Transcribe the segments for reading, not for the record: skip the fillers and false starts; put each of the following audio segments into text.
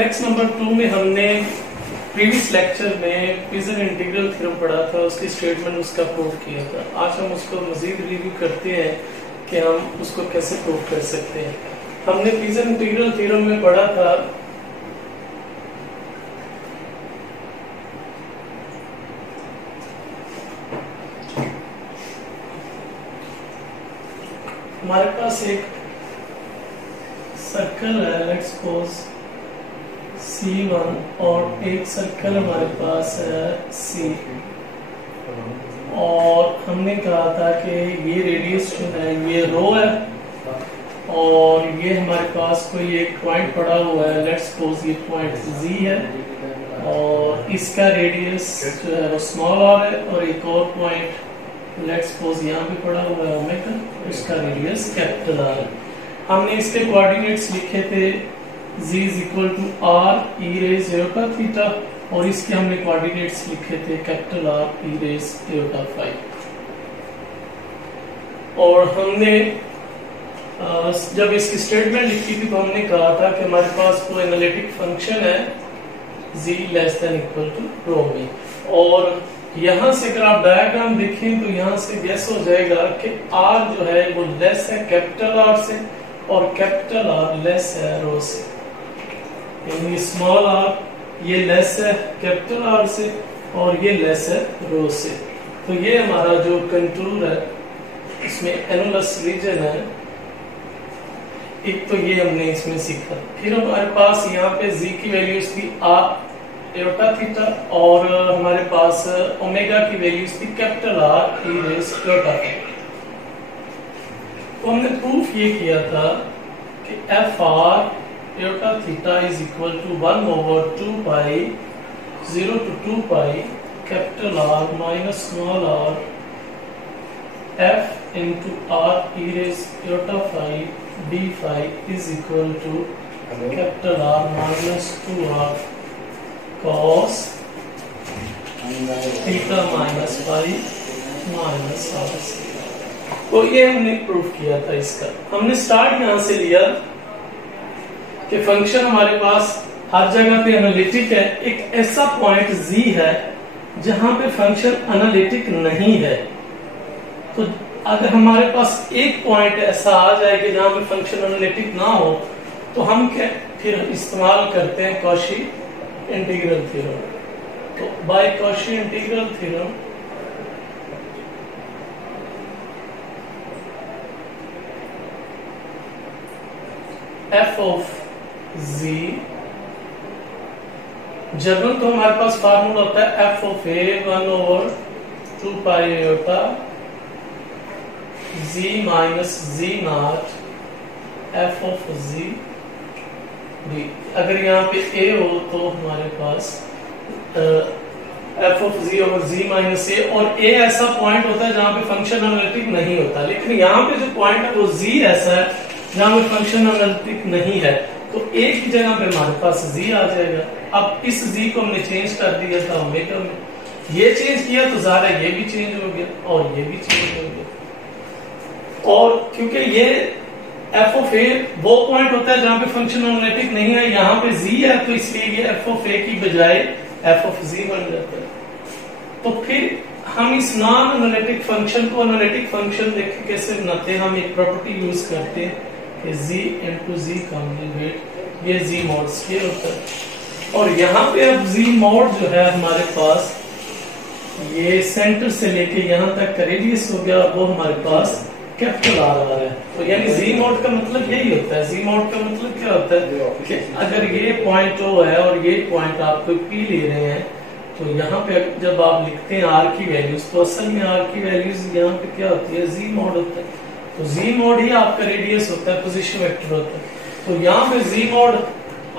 क्लैक्स number 2 में हमने previous lecture में पिजन इंटीग्रल थ्योरम पढ़ा था, उसकी स्टेटमेंट उसका प्रूव किया था। आज हम उसको मजीद रिव्यू करते हैं कि हम उसको कैसे प्रूव कर सकते हैं। हमने पिजन इंटीग्रल थ्योरम में पढ़ा था हमारे पास एक सर्कल है, लेट्स सपोज C1 और एक सर्कल हमारे पास है C, और हमने कहा था कि ये रेडियस जो है ये रो है और ये हमारे पास कोई एक पॉइंट पड़ा हुआ है, लेट्स सपोज ये पॉइंट Z है और इसका रेडियस जो है वो स्मॉल r है, और एक और पॉइंट लेट्स सपोज यहाँ पे पड़ा हुआ है ओमेगा, उसका रेडियस कैपिटल R है। हमने इसके कोऑर्डिनेट्स लिखे थे z is equal to r e raise iota theta, और इसके हमने कोऑर्डिनेट्स लिखे थे capital R e raise iota phi. और हमने जब इसकी स्टेटमेंट लिखी थी तो हमने कहा था कि हमारे पास कोई एनालिटिक फंक्शन है z less than equal to rho में, और यहाँ से अगर आप डायग्राम देखें तो यहाँ से गेस हो जाएगा कि r जो है वो लेस है कैपिटल R से और कैपिटल R लेस है रो से, यानी स्मॉल r ये लेस है कैपिटल R से और ये लेस है रो से। तो ये हमारा जो कंटूर है इसमें एनुलस रीजन है, एक तो ये हमने इसमें सीखा। फिर हमारे पास यहाँ पे z की वैल्यूज थी r एयोटा थीटा और हमारे पास ओमेगा की वैल्यूज थी capital R e raise iota theta. तो हमने प्रूफ ये किया था कि f r iota theta is equal to 1 over 2 pi 0 to 2 pi capital R minus small r f into r e raise iota phi d phi is equal to capital R minus 2r cos theta minus phi minus r। तो ये हमने proof किया था। इसका हमने start यहां से लिया कि फंक्शन हमारे पास हर जगह पे एनालिटिक है। एक ऐसा पॉइंट Z है जहां पे फंक्शन एनालिटिक नहीं है, तो अगर हमारे पास एक पॉइंट ऐसा आ जाए कि जहां पे फंक्शन एनालिटिक ना हो तो हम क्या फिर इस्तेमाल करते हैं कॉशी इंटीग्रल थ्योरम। तो by Cauchy integral theorem f of z, general तो हमारे पास फार्मूला होता है f of a 1 over 2 pi iota z minus z naught f of z d। अगर यहाँ पे a हो तो हमारे पास f of z over z minus a, और a ऐसा पॉइंट होता है जहां पे फंक्शन एनालिटिक नहीं होता, लेकिन यहाँ पे जो पॉइंट है वो z ऐसा है जहां पे फंक्शन एनालिटिक नहीं है, तो एक ही जगह पे हमारे पास z आ जाएगा। अब इस z को हमने चेंज कर दिया था ओमेगा में, ये चेंज किया तो ज़ाहिर है ये भी चेंज हो गया और ये भी चेंज हो गया। और क्योंकि ये f ऑफ a वो पॉइंट होता है जहां पे फंक्शन एनालिटिक नहीं है, यहाँ पे z है तो इसलिए ये f ऑफ a की बजाय f ऑफ z बन जाता है। तो फिर हम इस नॉन एनालिटिक फंक्शन को एनालिटिक फंक्शन देख कैसे बनाते हैं, हम एक प्रॉपर्टी यूज करते हैं कि z इंटू z कॉन्जुगेट, ये z मॉड स्केयर होता है। और यहाँ पे अब z मॉड जो है हमारे पास ये सेंटर से लेके यहाँ तक का रेडियस हो गया, और वो हमारे पास कैपिटल R आ रहा है। तो यानी z मॉड का मतलब यही होता है। z मॉड का मतलब क्या होता है कि अगर ये पॉइंट O है और ये पॉइंट आप कोई P ले रहे हैं, तो यहाँ पे जब आप लिखते हैं R की वैल्यूज, तो असल में R की वैल्यूज यहाँ पे क्या होती है, z मॉड होता है। तो z मॉड ही आपका रेडियस होता है, पोजीशन वेक्टर होता है। तो यहाँ पे z मॉड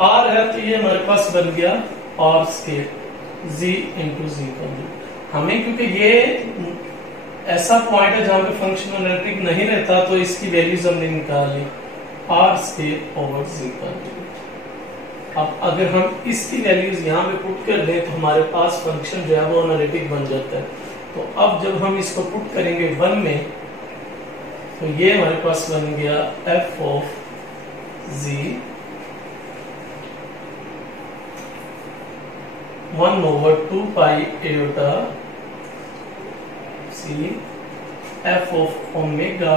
R है तो ये हमारे पास बन गया R square z into z conjugate. हमें क्योंकि ये ऐसा पॉइंट है जहां पे फंक्शन एनालिटिक नहीं रहता, तो इसकी वैल्यूज हमने निकाली R square over z conjugate. अब अगर हम इसकी वैल्यूज यहाँ पे पुट कर दें तो हमारे पास फंक्शन जो है वो एनालिटिक बन जाता है। तो अब जब हम इसको पुट करेंगे 1 में, तो ये हमारे पास बन गया f of z 1/2 iota c f of omega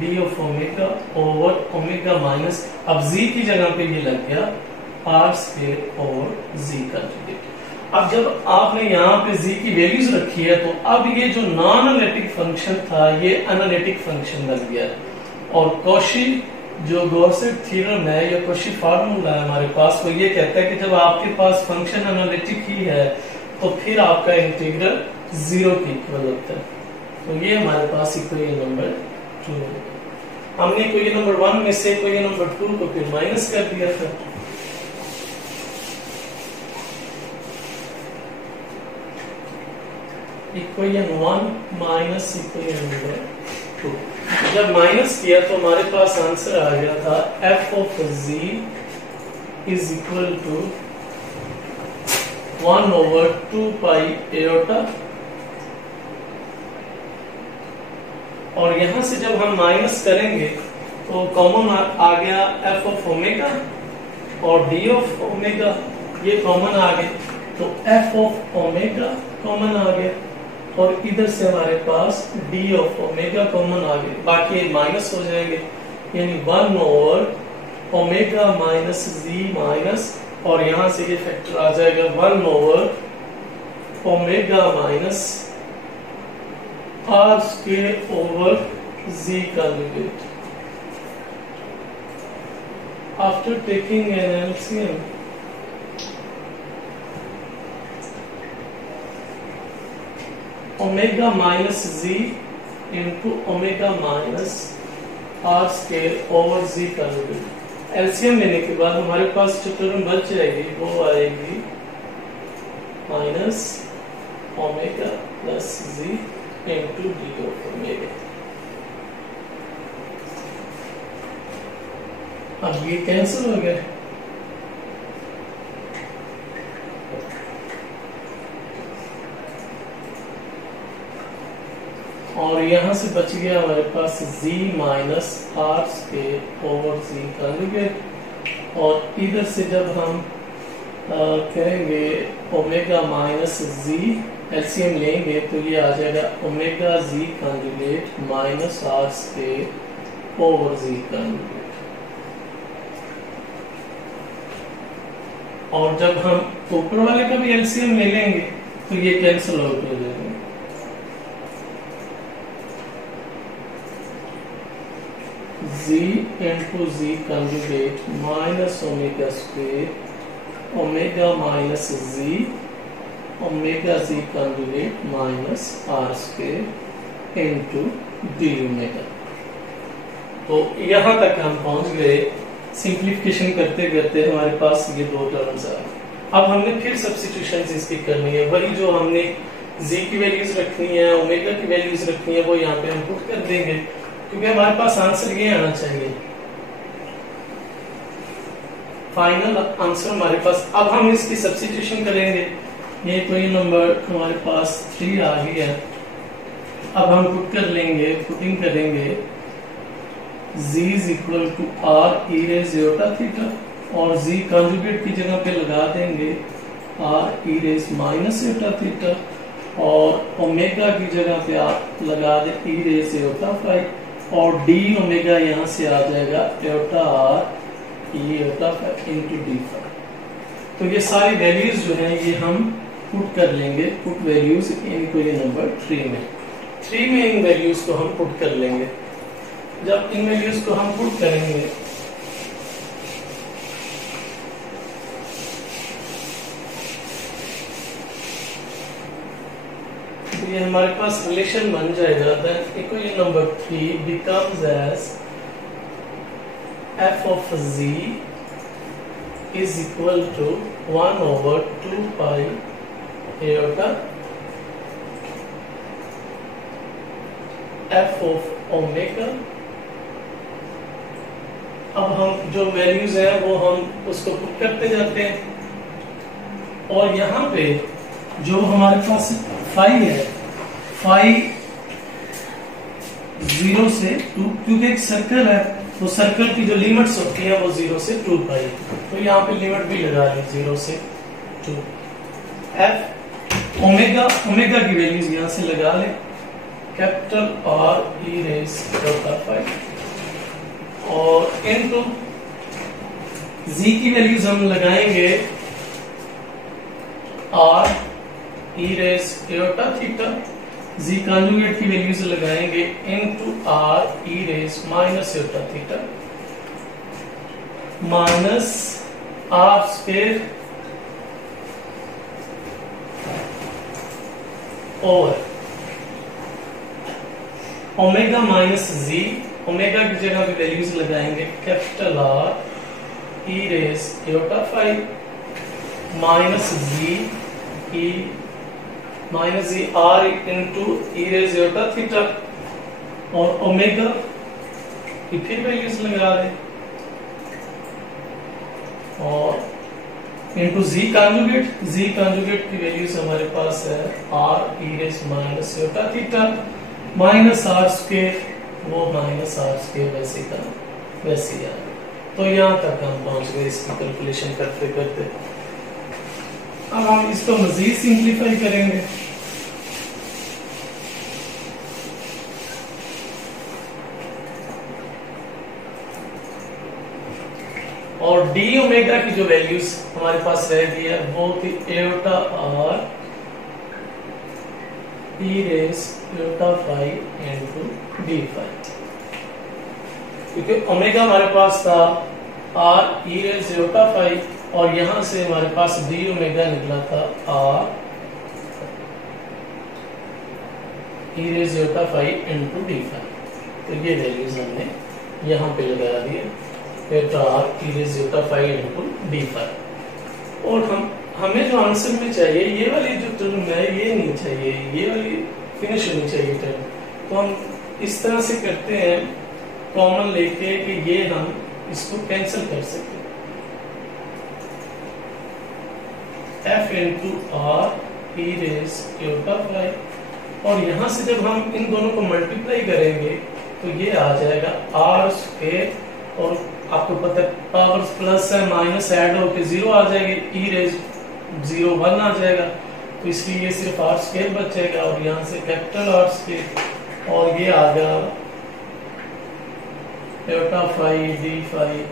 d of omega over omega minus, अब z की जगह पे ये लग गया आर स्क्वायर और z कंजुगेट। अब जब आपने यहाँ पे z की वैल्यूज रखी है तो अब ये जो नॉन एनालिटिक फंक्शन था ये एनालिटिक फंक्शन बन गया। और कॉशी जो गॉसेट थ्योरम है या कॉशी फार्मूला है हमारे पास, वो ये कहता है कि जब आपके पास फंक्शन एनालिटिक ही है तो फिर आपका इंटीग्रल 0 के इक्वल होता है। तो ये हमारे पास इक्वेशन नंबर 2 है। हमने इक्वेशन नंबर 1 में से इक्वेशन नंबर 2 को फिर माइनस कर दिया था। इक्वेशन 1 माइनस इक्वेशन नंबर 2, जब माइनस किया तो हमारे पास आंसर आ गया था f of z is equal to 1/2 iota, और यहां से जब हम माइनस करेंगे तो कॉमन आ गया f ऑफ ओमेगा और d ऑफ ओमेगा, ये कॉमन आ गए तो f ऑफ ओमेगा कॉमन आ गया और इधर से हमारे पास d ऑफ ओमेगा कॉमन आ गए, बाकी माइनस हो जाएंगे, यानी 1/ओमेगा माइनस z माइनस, और यहां से ये फैक्टर आ जाएगा 1/ओमेगा minus r square over z conjugate. After taking an LCM omega minus z into omega minus r square over z conjugate. LCM लेने के बाद हमारे पास जो टर्म बच जाएगी वो आएगी minus omega plus z into D of omega. अब ये कैंसिल हो गया, और यहां से बच गया हमारे पास z minus r square over z conjugate, और इधर से जब हम करेंगे ओमेगा माइनस z एलसीएम लेंगे तो ये आ जाएगा omega z conjugate minus r square over z conjugate. और जब हम ऊपर वाले का भी एलसीएम ले लेंगे तो ये कैंसिल आउट हो जाएगा। z into z conjugate minus omega square omega minus z omega z conjugate minus r square into D omega. तो यहां तक हम पहुंच गए। सिंप्लीफिकेशन करते करते हमारे पास ये दो टर्म्स आ गए। अब हमने फिर सब्स्टिट्यूशन इसकी करनी है, वही जो हमने z की वैल्यूज रखनी है ओमेगा की वैल्यूज रखनी है वो यहाँ पे हम पुट कर देंगे, क्योंकि हमारे पास आंसर ये आना चाहिए फाइनल आंसर हमारे पास। अब हम इसकी सब्स्टिट्यूशन करेंगे। ये कोई नंबर हमारे पास 3 आ गया। अब हम पुट कर लेंगे, पुटिंग करेंगे z is equal to r e raise iota theta, और z कंजुगेट की जगह पे लगा देंगे r e raise minus iota theta, और ओमेगा की जगह पे आप लगा दे e रेज आयोटा फाई, और d ओमेगा यहाँ से आ जाएगा iota r e iota phi into d phi. तो ये सारी वैल्यूज जो है ये हम पुट कर लेंगे, put values in question number 3 में इन वैल्यूज को हम पुट कर लेंगे। जब इन वैल्यूज को हम पुट करेंगे तो ये हमारे पास रिलेशन बन जाएगा। Then equation number 3 becomes as f of z is equal to 1/2 pi iota f of omega। अब हम जो वैल्यूज हैं वो हम उसको पुट करते जाते हैं, और यहाँ पे जो हमारे पास फाई है, फाई 0 से 2, क्योंकि एक सर्कल है तो सर्कल की जो लिमिट्स होती है वो 0 से 2 पाई, तो यहाँ पे लिमिट भी लगा ली 0 से 2। एफ ओमेगा, ओमेगा की वैल्यूज यहां से लगा लें, capital R e raise to five, और इनटू जी की वैल्यूज हम लगाएंगे आर ई रेस एटा थीटा, जी कॉन्जुगेट की वैल्यूज लगाएंगे into R e raise minus एटा theta minus R square over omega minus G, omega की जगह पे वैल्यूज लगाएंगे कैपिटल आर ई रेस एटा five minus G e minus G R into ई raise एटा theta, और omega की फिर values लगा दें, और इंटू जी कॉन्जुगेट की वैल्यूज हमारे पास है are e raise minus Etah theta minus R square, वो माइनस आर स्क्वायर वैसे का वैसे ही आ गया। तो यहां तक हम पहुंच गए इसकी कैलकुलेशन करते करते। अब हम इसको मजीद सिंप्लीफाई करेंगे। और डी ओमेगा की जो वैल्यूज हमारे पास रह गई है वो थी एटा are e raise Etah five into D five, क्योंकि ओमेगा हमारे पास था are e raise Etah phi, और यहां से हमारे पास डी ओमेगा निकला था are e raise Etah five into D five. तो ये वैल्यूज हमने यहां पे लगा दिए, are e raise Etah five into D five. और हमें जो आंसर में चाहिए ये वाली जो टर्म है ये नहीं चाहिए, ये वाली फिनिश होनी चाहिए टर्म। तो हम इस तरह से करते हैं कॉमन लेके कि ये हम इसको कैंसिल कर सकते हैं, f into r e raise एटा फाइव, और यहां से जब हम इन दोनों को मल्टीप्लाई करेंगे तो ये आ जाएगा आर स्क्वायर, और आपको पता है पावर प्लस है माइनस ऐड होकर जीरो आ जाएगी, ई रेज 0 1 आ जाएगा, तो इसलिए ये सिर्फ आर स्क्वायर बचेगा, और यहां से कैपिटल आर स्क्वायर, और ये आ गया एटा फाइव डी फाइव,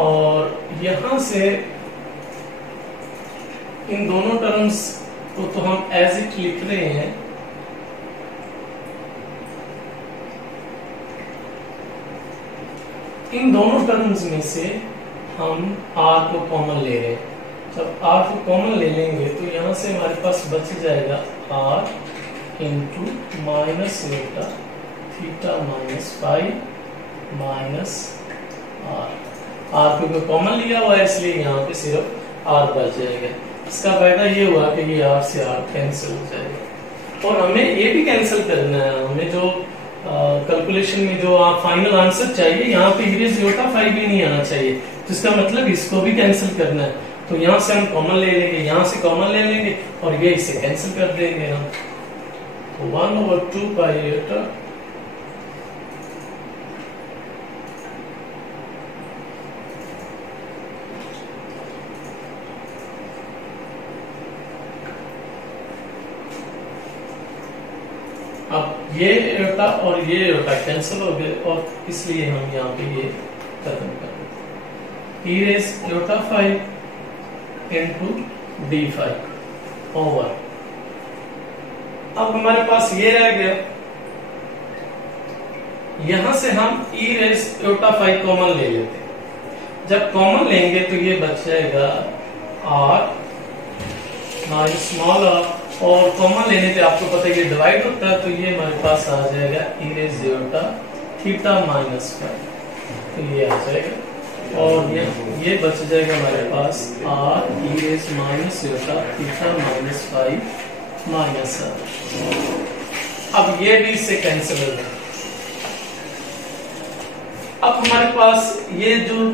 और यहां से इन दोनों टर्म्स को तो हम एज इट लिख रहे हैं, इन दोनों टर्म्स में से हम r को कॉमन ले रहे हैं। जब r को कॉमन ले लेंगे तो यहां से हमारे पास बच जाएगा r इंटू माइनस एटा theta minus phi minus r को कॉमन लिया हुआ है इसलिए यहाँ पे सिर्फ r बच जाएगा। इसका फायदा ये हुआ कि ये r से r कैंसिल हो जाएगा, और हमें ये भी कैंसिल करना है, हमें जो कैलकुलेशन में जो फाइनल आंसर चाहिए यहाँ पे इरेज एटा फाइव भी नहीं आना चाहिए, तो इसका मतलब इसको भी कैंसिल करना है। तो यहाँ से हम कॉमन ले लेंगे, यहाँ से कॉमन ले लेंगे, और ये इसे कैंसिल कर देंगे हम, तो 1/2 पाई एटा अब ये एटा और ये एटा कैंसिल हो गए, और इसलिए हम यहाँ पे ये खत्म कर देते, ई रेस एटा five into D five over. अब हमारे पास ये रह गया, यहां से हम ई रेस एटा फाइव कॉमन ले लेते हैं। जब कॉमन लेंगे तो ये बच जाएगा आर माइनस स्मॉल आर, और कॉमन लेने पे आपको पता है ये डिवाइड होता है, तो ये हमारे पास आ जाएगा ई रेस एटा थीटा माइनस फाइव, तो ये आ जाएगा, और ये बच जाएगा हमारे पास आर ई रेस माइनस एटा theta minus phi minus r. अब ये भी इससे कैंसिल हो गया। अब हमारे पास ये जो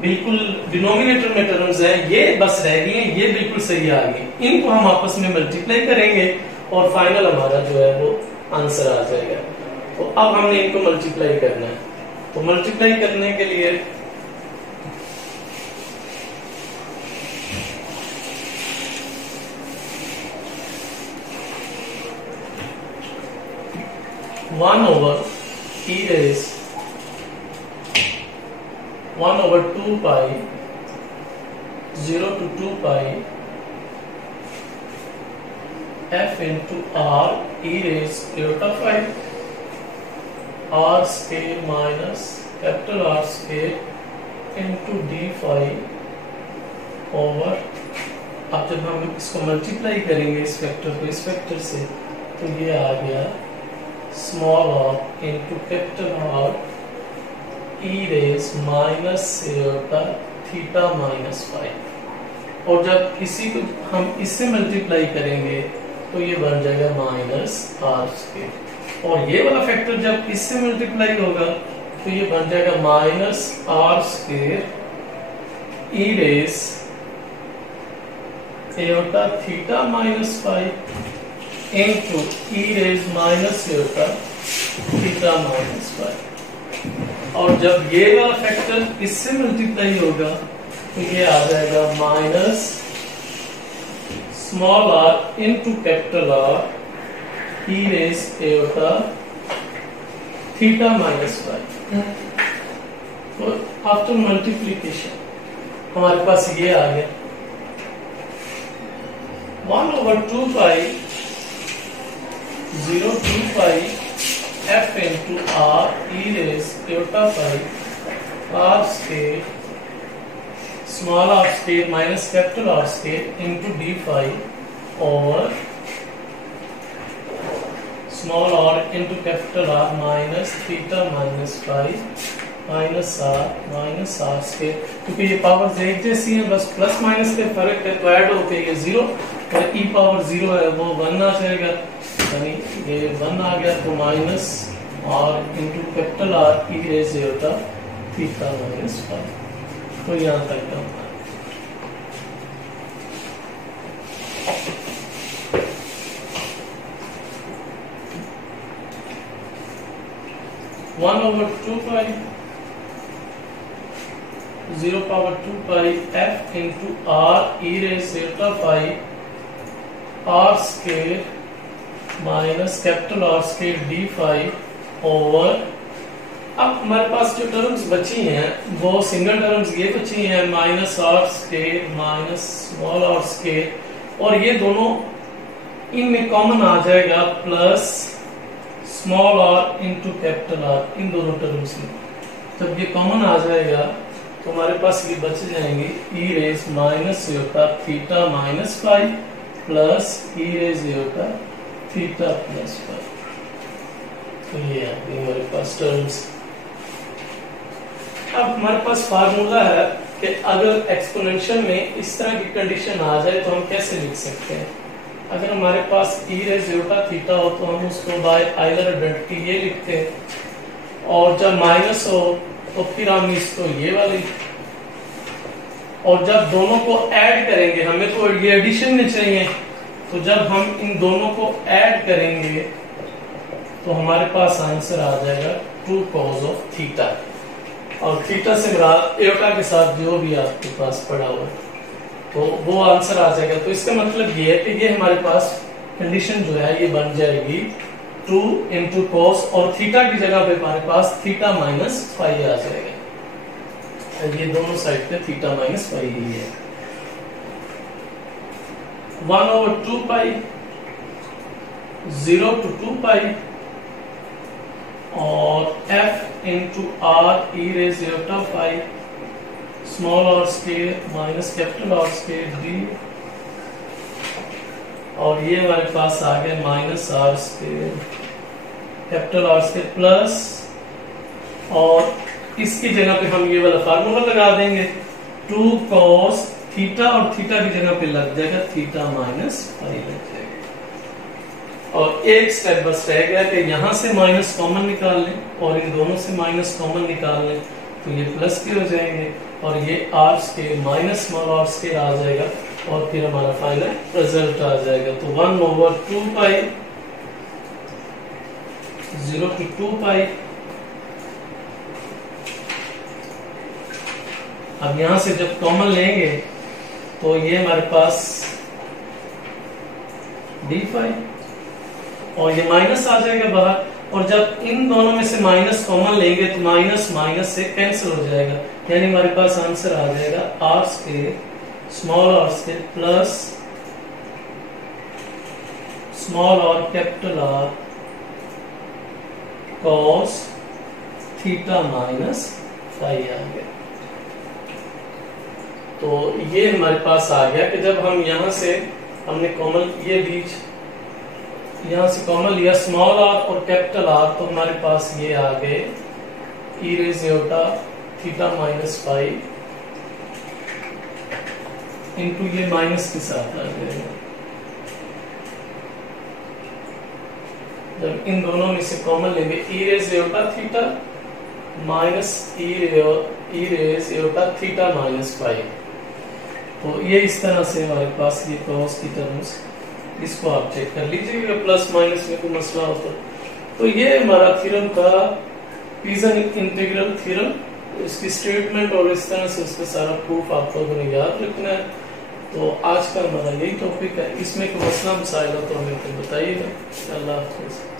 बिल्कुल डिनोमिनेटर में टर्म्स है ये बस रह गई है, ये बिल्कुल सही आ गई, इनको हम आपस में मल्टीप्लाई करेंगे और फाइनल हमारा जो है वो आंसर आ जाएगा। तो अब हमने इनको मल्टीप्लाई करना है, तो मल्टीप्लाई करने के लिए 1 over e raise 1 over 2 pi 0 to 2 pi f into r e raised iota 5 r square minus capital R square into d phi over, अब जब हम इसको मल्टीप्लाई करेंगे इस वेक्टर को इस वेक्टर से, तो ये आ गया small r into capital R e raise minus iota theta minus five. और जब इसी को हम इससे मल्टीप्लाई करेंगे तो ये बन जाएगा माइनस r स्क्वायर। और ये वाला फैक्टर जब इससे मल्टीप्लाई होगा तो ये बन जाएगा minus r square e raise iota theta minus five into e raise minus iota theta minus five. और जब ये वाला फैक्टर इससे मल्टीप्लाई होगा तो ये आ जाएगा minus small r into capital R e raise iota theta minus five. तो आफ्टर मल्टीप्लीकेशन हमारे पास ये आ गया 1 over 2 pi 0 2 pi f into r e raised iota pi r square small r square minus capital R square into d phi over small r into capital R minus theta minus phi minus r square। क्योंकि ये powers एक जैसी हैं, बस plus minus के फर्क है, तो ऐड होके ये 0 और e पावर 0 है वो 1 आ जाएगा, यानी ये 1 आ गया, तो minus r into capital R e raise iota theta minus five. तो यहाँ तक का 1 over 2 pi 0 power 2 pi f into r e raised iota phi r square minus capital R square d phi over। अब हमारे पास जो terms बची हैं वो सिंगल टर्म्स ये बची हैं minus R square minus small R square, और ये दोनों इनमें कॉमन आ जाएगा plus small R into capital R. इन दोनों टर्म्स में जब ये कॉमन आ जाएगा तो हमारे पास ये बच जाएंगे e raise minus iota theta minus five plus e raise iota theta plus five. तो ये हमारे पास टर्म्स। अब हमारे पास फार्मूला है कि अगर एक्सपोनेंशियल में इस तरह की कंडीशन आ जाए तो हम कैसे लिख सकते हैं। अगर हमारे पास ई रेज iota थीटा हो तो हम उसको बाय आइलर आइडेंटिटी ये लिखते हैं, और जब माइनस हो तो फिर हम इसको ये वाली, और जब दोनों को ऐड करेंगे, हमें तो ये एडिशन में चाहिए, तो जब हम इन दोनों को ऐड करेंगे तो हमारे पास आंसर आ जाएगा 2 cos ऑफ थीटा, और थीटा से मुराद एटा के साथ जो भी आपके पास पड़ा हुआ है तो वो आंसर आ जाएगा। तो इसका मतलब ये है कि ये हमारे पास कंडीशन जो है ये बन जाएगी 2 into cos, और थीटा की जगह पे हमारे पास थीटा माइनस फाइव आ जाएगा। ये दोनों साइड पे थीटा माइनस फाइव ही है। 1 over 2 pi 0 to 2 pi और f into r e raised iota phi small r square minus capital R square d, और ये हमारे पास आ गया minus R square capital R square plus, और इसकी जगह पे हम ये वाला फार्मूला लगा देंगे 2 cos थीटा, और थीटा की जगह पे लग जाएगा थीटा माइनस फाइव लग जाएगा। और एक स्टेप बस रह गया कि यहां से माइनस कॉमन निकाल लें और इन दोनों से माइनस कॉमन निकाल लें तो ये प्लस के हो जाएंगे, और ये R square minus small R square आ जाएगा, और फिर हमारा फाइनल रिजल्ट आ जाएगा। तो 1 over 2 pi 0 to 2 pi। अब यहां से जब कॉमन लेंगे तो ये हमारे पास d phi, और ये माइनस आ जाएगा बाहर, और जब इन दोनों में से माइनस कॉमन लेंगे तो माइनस माइनस से कैंसिल हो जाएगा, यानी हमारे पास आंसर आ जाएगा R square small R square plus small और capital R cos theta minus phi आ गया। तो ये हमारे पास आ गया कि जब हम यहां से हमने कॉमन ये बीच यहां से कॉमन लिया स्मॉल आर और कैपिटल आर, तो हमारे पास ये आ गए E raise iota theta minus five into ये माइनस के साथ आ गए। जब इन दोनों में से कॉमन लेंगे E raise iota theta minus E raise iota theta minus five, तो ये इस तरह से हमारे पास ये क्रॉस की टर्म्स, इसको आप चेक कर लीजिएगा प्लस माइनस में कोई मसला हो तो ये हमारा थ्योरम का पीसन इंटीग्रल थ्योरम, इसकी स्टेटमेंट और इस तरह से उसका सारा प्रूफ आप लोगों ने याद रखना है। तो आज का हमारा यही टॉपिक है, इसमें कोई मसला मसाइल हो तो हमें बताइएगा। अल्लाह हाफ़िज़।